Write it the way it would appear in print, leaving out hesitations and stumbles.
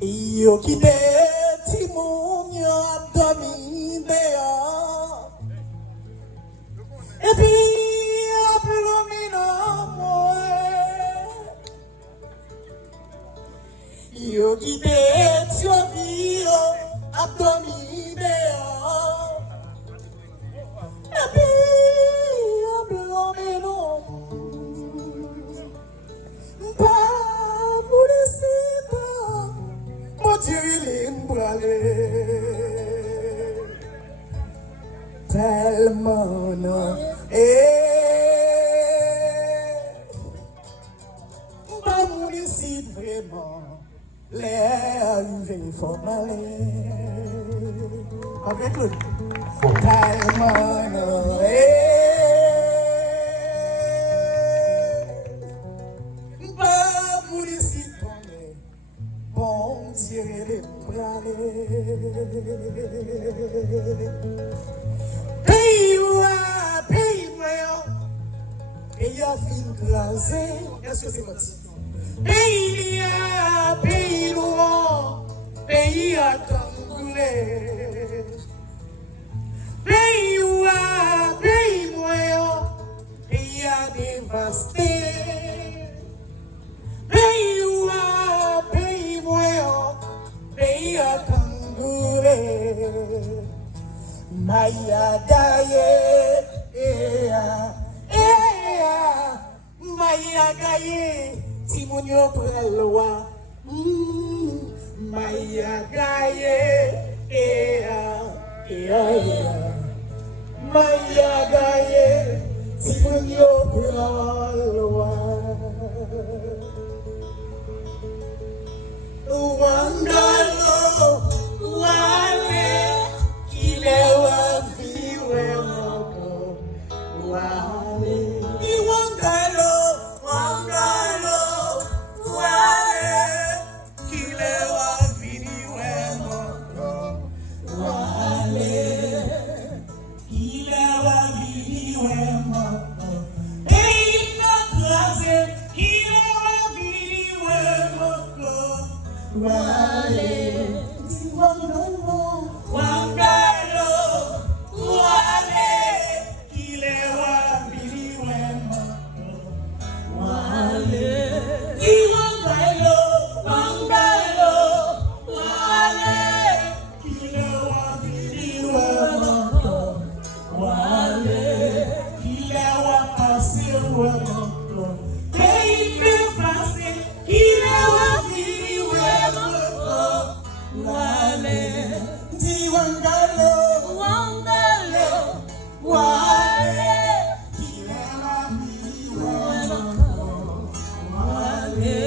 Yo kite ti moun yo ap dormi dehors. Et puis ap lomi nan mwen. Yo kite ti ovi yo ap dormi dehors. Et puis ap lomi nan mwen. Pa moulisita. Motivilin brale tellement non pas mon ici vraiment les arrivés faut m'aller avec le tellement non pas mon ici bon Dieu les bralés pays moi pays a fin crasé est-ce que c'est parti pays loin pays a cambré pays moi pays a dévasté Maya gaye, Maya gaye, Timonio preloa. Maya gaye, Maya gaye, Timonio preloa. Wangalo, wale, kilewa viwe moko, wale. Wangalo, wale, kilewa viwe moko, wale. Kilewa viwe moko, eina klaze, kilewa viwe moko. Wale, wangalo, wale, kilewa biliwe moko. Wale, wangalo, wale, kilewa biliwe moko. Wale, kilewa pasiwe moko. Keipe fase, kilewa biliwe moko. Wale, wangalo, wale, kilewa biliwe moko. Wale.